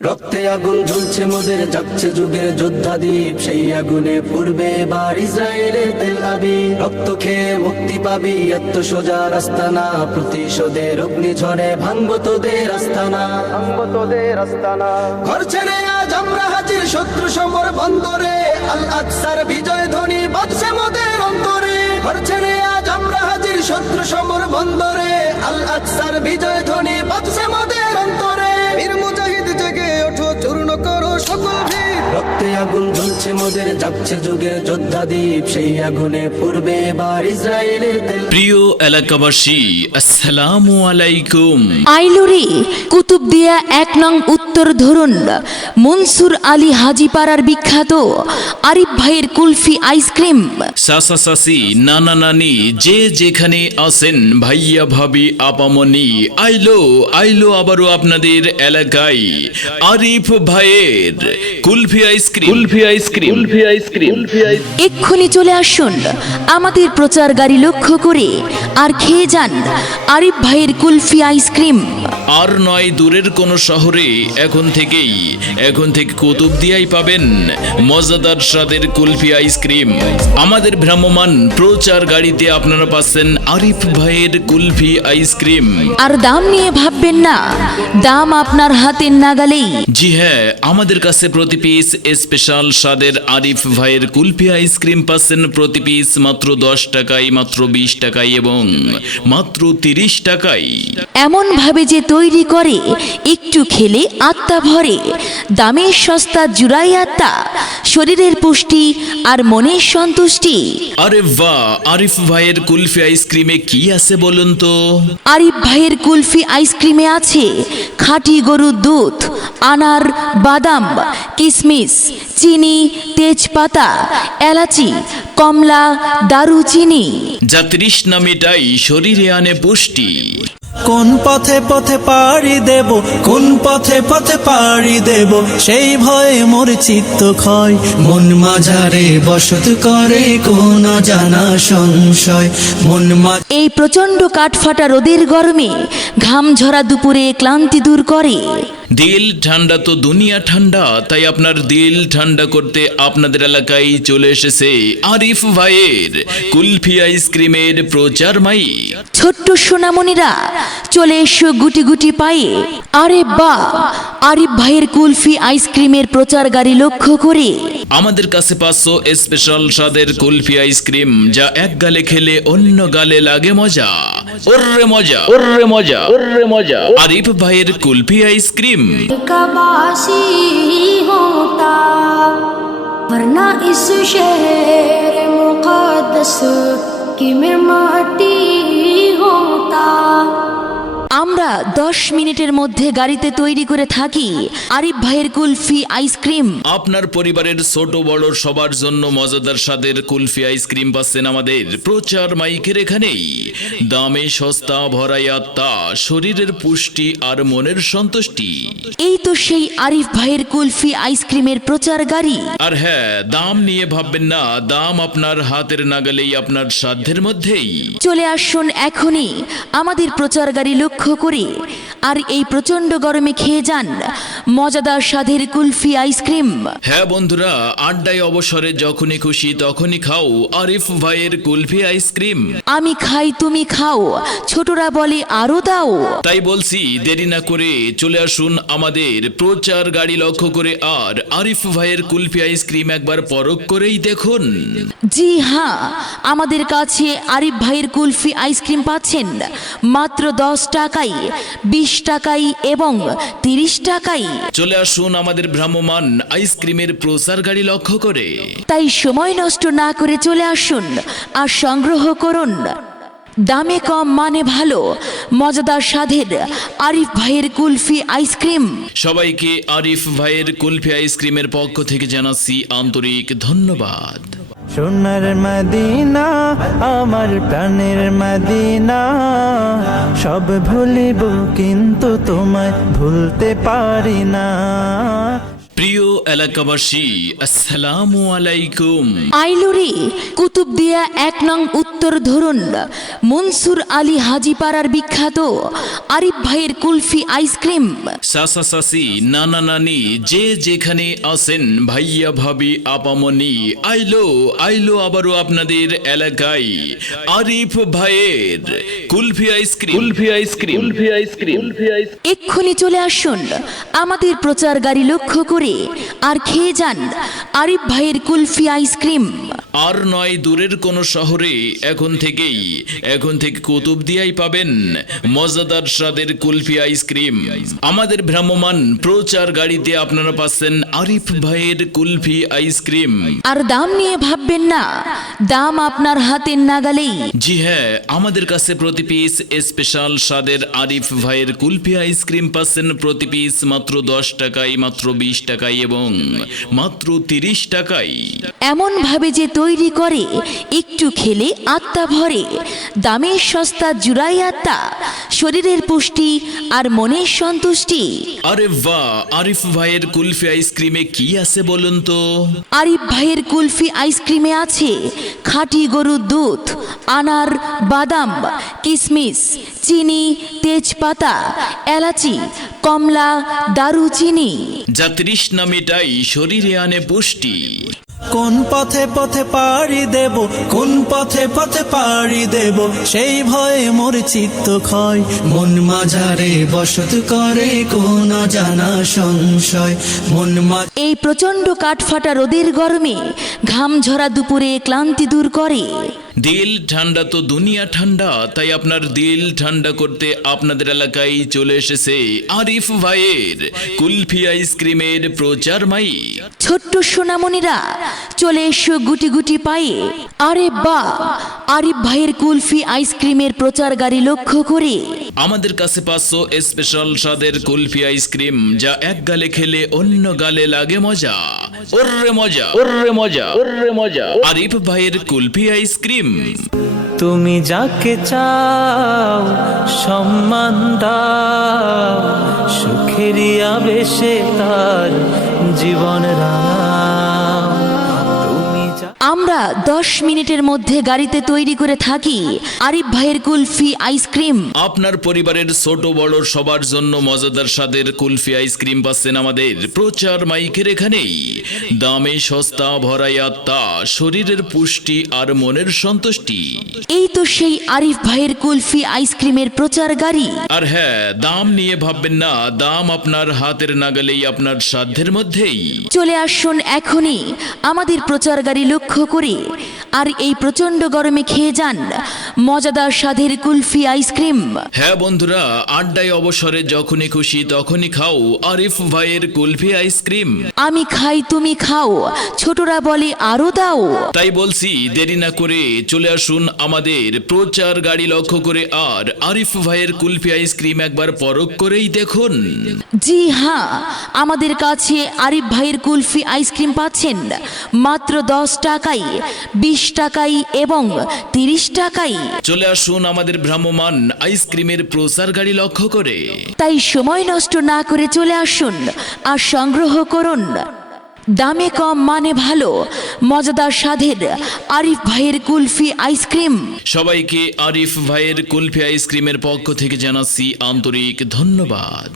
রক্তে আগুন ঝুলছে মোদের, যাচ্ছে যুগের যোদ্ধাদীপ, সেই আগুনে পূর্বে এবার ইসরায়েলের তেল আবিব। রক্ত খেয়ে মুক্তি পাবি, এত সোজা রাস্তা না, প্রতিশোধের অগ্নিঝড়ে ভাঙবো তোদের আস্তানা, ভাঙবো তোদের আস্তানা। ঘর ছেড়ে আজ আমরা হাজির শত্রু সমর বন্দরে, আল আকসার বিজয় ধ্বনি বাজছে মোদের অন্তরে। ঘর ছেড়ে আজ আমরা হাজির শত্রু সমর বন্দরে, আল আকসার বিজয় ধ্বনি বাজছে মোদের অন্তরে। বীর মুজাহিদ জেগে ওঠো, চূর্ণ করো সকল ভিড়। রক্তে আগুন জ্বলছে মোদের, যাচ্ছে যুগের যোদ্ধাদীপ, সেই আগুনে পূর্বে এবার ইসরায়েলের তেল। প্রিয় এলাকাবাসী, আসসালামু আলাইকুম। আইলুরি কুতুবদিয়া ১ নং উত্তর ধরুন মনসুর আলী হাজিপাড়ার বিখ্যাত আরিফ ভাইয়ের কুলফি আইসক্রিম। সাসা সাসি, নানা নানি, যে যেখানে আছেন, ভাইয়া ভাবি আপামনি, আইলো আইলো আবারও আপনাদের এলাকায় আরিফ ভাইয়ের kulfi ice cream, kulfi ice cream, kulfi ice cream, kulfi ice cream. এক্ষুনি চলে আসুন আমাদের প্রচার গাড়ি লক্ষ্য করে আর খেয়ে যান আরিফ ভাইয়ের কুলফি আইসক্রিম। আর নয় দূরের কোন শহরে, এখন থেকে কুতুবদিয়ায় পাবেন মজাদার স্বাদের কুলফি আইসক্রিম। আমাদের ভ্রাম্যমান প্রচার গাড়িতে আপনারা পাচ্ছেন আরিফ ভাইয়ের কুলফি আইসক্রিম। আর দাম নিয়ে ভাববেন না, দাম আপনার হাতের নাগালেই। জি হ্যাঁ, আমাদের কাছে প্রতি পিস স্পেশাল স্বাদের আরিফ ভাইয়ের কুলফি আইসক্রিম পাচ্ছেন প্রতি পিস মাত্র 10 টাকায়, মাত্র 20 টাকায় এবং মাত্র 30 টাকায়। এমন ভাবে যে তৈরি করে একটু খেলে আত্মা ভরে, দামের সস্তা জুড়াই আত্মা, শরীরের পুষ্টি আর মনের সন্তুষ্টি। আরে বাহ, আরিফ ভাইয়ের কুলফি আইসক্রিমে কি আছে বলুন তো? আরিফ ভাইয়ের কুলফি আইসক্রিমে আছে খাঁটি গরুর দুধ, আনার, বাদাম, কিশমিশ, চিনি, তেজপাতা, এলাচি, কমলা, দারুচিনি, যা তৃষ্ণা মেটাই, শরীরে আনে পুষ্টি। কোন পথে পথে পাড়ি দেব, কোন পথে পথে পাড়ি দেব, সেই ভয়ে মোর চিত্ত ক্ষয়। মন মাঝারে বসত করে কোন জানা সংশয়, এই প্রচণ্ড কাঠফাটা রোদের গরমে ঘাম ঝরা দুপুরে ক্লান্তি দূর করে। দিল ঠান্ডা তো দুনিয়া ঠান্ডা, তাই আপনার দিল ঠান্ডা করতে আপনাদের এলাকায় চলে এসেছে আরিফ ভাইয়ের কুলফি আইসক্রিমের প্রচার মাইক। ছোট্ট সোনামণিরা চলে এসো গুটি গুটি পায়ে। আরে বাহ, আরিফ ভাইয়ের কুলফি আইসক্রিমের প্রচার গাড়ি লক্ষ্য করে। আমাদের কাছে 500 স্পেশাল স্বাদের কুলফি আইসক্রিম, যা এক গালে খেলে অন্য গালে লাগে মজা। ওরে মজা, ওরে মজা, ওরে মজা। আরিফ ভাইয়ের কুলফি আইসক্রিম। कबासी होता वरना इस शहर मुक़द्दस की में माटी होता। আমরা 10 মিনিটের মধ্যে গাড়িতে তৈরি করে থাকি আরিফ ভাইয়ের কুলফি আইসক্রিম। আপনার পরিবারের ছোট বড় সবার জন্য মজাদার স্বাদের কুলফি আইসক্রিম পাচ্ছেন আমাদের প্রচার মাইকের এখানেই। দামে সস্তা, ভরাই আত্মা, শরীরের পুষ্টি আর মনের সন্তুষ্টি। এই তো সেই আরিফ ভাইয়ের কুলফি আইসক্রিমের প্রচার গাড়ি। আর হ্যাঁ, দাম নিয়ে ভাববেন না, দাম আপনার হাতের নাগালেই, আপনার সাধ্যের মধ্যেই। চলে আসুন এখনই আমাদের প্রচার গাড়ি লক্ষ্য করে আর এই প্রচন্ড গরমে খেয়ে যান মজাদার স্বাদের কুলফি আইসক্রিম। হ্যাঁ বন্ধুরা, আড্ডায় অবসরে যখনই খুশি তখনই খাও আরিফ ভাইয়ের কুলফি আইসক্রিম। আমি খাই তুমি খাও, ছোটরা বলে আরো দাও। তাই বলছি, দেরি না করে চলে আসুন আমাদের প্রচার গাড়ি লক্ষ্য করে আর আরিফ ভাইয়ের কুলফি আইসক্রিম একবার পরখ করেই দেখুন। জি হ্যাঁ, আমাদের কাছে আরিফ ভাইয়ের কুলফি আইসক্রিম পাচ্ছেন মাত্র 10 টাকায়, 20 টাকায় এবং 30 টাকায়। চলে আসুন আমাদের ভ্রাম্যমান আইসক্রিমের প্রচার গাড়ি লক্ষ্য করে। তাই সময় নষ্ট না করে চলে আসুন আর সংগ্রহ করুন দামে কম মানে ভালো মজাদার স্বাদের আরিফ ভাইয়ের কুলফি আইসক্রিম। সবাইকে আরিফ ভাইয়ের কুলফি আইসক্রিমের পক্ষ থেকে জানাচ্ছি আন্তরিক ধন্যবাদ। সোনার মদিনা আমার প্রাণের মদিনা, সব ভুলিব কিন্তু তোমায় ভুলতে পারি না। প্রিয় এলাকাবাসী, আসসালামু আলাইকুম। আইলুরি কুতুবদিয়া 1 নং উত্তর ধরুন মনসুর আলী হাজিপাড়ার বিখ্যাত আরিফ ভাইয়ের কুলফি আইসক্রিম। চাচা চাচি, নানা নানি, যে যেখানে আছেন, ভাইয়া ভাবি আপামনি, আইলো আবারও আপনাদের এলাকায় আরিফ ভাইয়ের কুলফি আইসক্রিম। এক্ষুনি চলে আসুন আমাদের প্রচার গাড়ি লক্ষ্য করে আর খেয়ে যান আরিফ ভাইয়ের কুলফি আইসক্রিম। আর নয় দূরের কোন শহরে, এখন থেকে কুতুবদিয়ায় পাবেন মজাদার স্বাদের কুলফি আইসক্রিম। আমাদের ভ্রাম্যমান প্রচার গাড়িতে আপনারা পাচ্ছেন আরিফ ভাইয়ের কুলফি আইসক্রিম। আর দাম নিয়ে ভাববেন না, দাম আপনার হাতের নাগালেই। জি হ্যাঁ, আমাদের কাছে প্রতি পিস স্পেশাল স্বাদের আরিফ ভাইয়ের কুলফি আইসক্রিম পাচ্ছেন প্রতি পিস মাত্র 10 টাকায়, মাত্র 20 টাকায় এবং মাত্র 30 টাকায়। এমন ভাবে যে তৈরি করে একটু খেলে আত্মা ভরে। দামের সস্তা জুড়াই আত্মা, শরীরের পুষ্টি আর মনের সন্তুষ্টি। আরে বাহ, আরিফ ভাইয়ের কুলফি আইসক্রিমে কি আছে বলুন তো? আরিফ ভাইয়ের কুলফি আইসক্রিমে আছে খাঁটি গরুর দুধ, আনার, বাদাম, কিশমিশ, চিনি, তেজপাতা, এলাচি, কমলা, দারুচিনি, যা তৃষ্ণা মেটাই, শরীরে আনে পুষ্টি। কোন পথে পথে পাড়ি দেব, কোন পথে পথে পাড়ি দেব, সেই ভয়ে মোর চিত্ত ক্ষয়। মন মাঝারে বসত করে কোন জানা সংশয়। এই প্রচন্ড কাঠফাটা রোদের গরমে ঘাম ঝরা দুপুরে ক্লান্তি দূর করে। দিল ঠান্ডা তো দুনিয়া ঠান্ডা, তাই আপনার দিল ঠান্ডা করতে আপনাদের এলাকায় চলে এসেছে আরিফ ভাইয়ের কুলফি আইসক্রিমের প্রচার মাই। ছোট্ট সোনামণিরা চলে এসো গুটি গুটি পায়ে। আরে বাহ, আরিফ ভাইয়ের কুলফি আইসক্রিমের প্রচার গাড়ি লক্ষ্য করে। আমাদের কাছে 500 স্পেশাল স্বাদের কুলফি আইসক্রিম, যা এক গালে খেলে অন্য গালে লাগে মজা। ওরে মজা, ওরে মজা, ওরে মজা। আরিফ ভাইয়ের কুলফি আইসক্রিম। তুমি যাকে চাও সম্মান দাও, সুখেরই আবেশে তার জীবন রাঙাও। তুমি আমরা 10 মিনিটের মধ্যে গাড়িতে তৈরি করে থাকি আরিফ ভাইয়ের কুলফি আইসক্রিম। আপনার পরিবারের ছোট বড় সবার জন্য মজাদার স্বাদের কুলফি আইসক্রিম পাচ্ছেন আমাদের প্রচার মাইকের এখানেই। দামে সস্তা, ভরাই আত্মা, শরীরের পুষ্টি আর মনের সন্তুষ্টি। এই তো সেই আরিফ ভাইয়ের কুলফি আইসক্রিমের প্রচার গাড়ি। আর হ্যাঁ, দাম নিয়ে ভাববেন না, দাম আপনার হাতের নাগালেই, আপনার সাধ্যের মধ্যেই। চলে আসুন এখনই আমাদের প্রচার গাড়ি লক্ষ্য করে আর এই প্রচন্ড গরমে খেয়ে যান মজাদার স্বাদের কুলফি আইসক্রিম। হ্যাঁ বন্ধুরা, আড্ডায় অবসরে যখনই খুশি তখনই খাও আরিফ ভাইয়ের কুলফি আইসক্রিম। আমি খাই তুমি খাও, ছোটরা বলে আরো দাও। তাই বলছি, দেরি না করে চলে আসুন আমাদের প্রচার গাড়ি লক্ষ্য করে আর আরিফ ভাইয়ের কুলফি আইসক্রিম একবার পরখ করেই দেখুন। জি হ্যাঁ, আমাদের কাছে আরিফ ভাইয়ের কুলফি আইসক্রিম পাচ্ছেন মাত্র 10 টাকায়, 20 টাকায় এবং 30 টাকায়। চলে আসুন আমাদের ভ্রাম্যমান আইসক্রিমের প্রচার গাড়ি লক্ষ্য করে। তাই সময় নষ্ট না করে চলে আসুন আর সংগ্রহ করুন দামে কম মানে ভালো মজাদার স্বাদের আরিফ ভাইয়ের কুলফি আইসক্রিম। সবাইকে আরিফ ভাইয়ের কুলফি আইসক্রিমের পক্ষ থেকে জানাচ্ছি আন্তরিক ধন্যবাদ।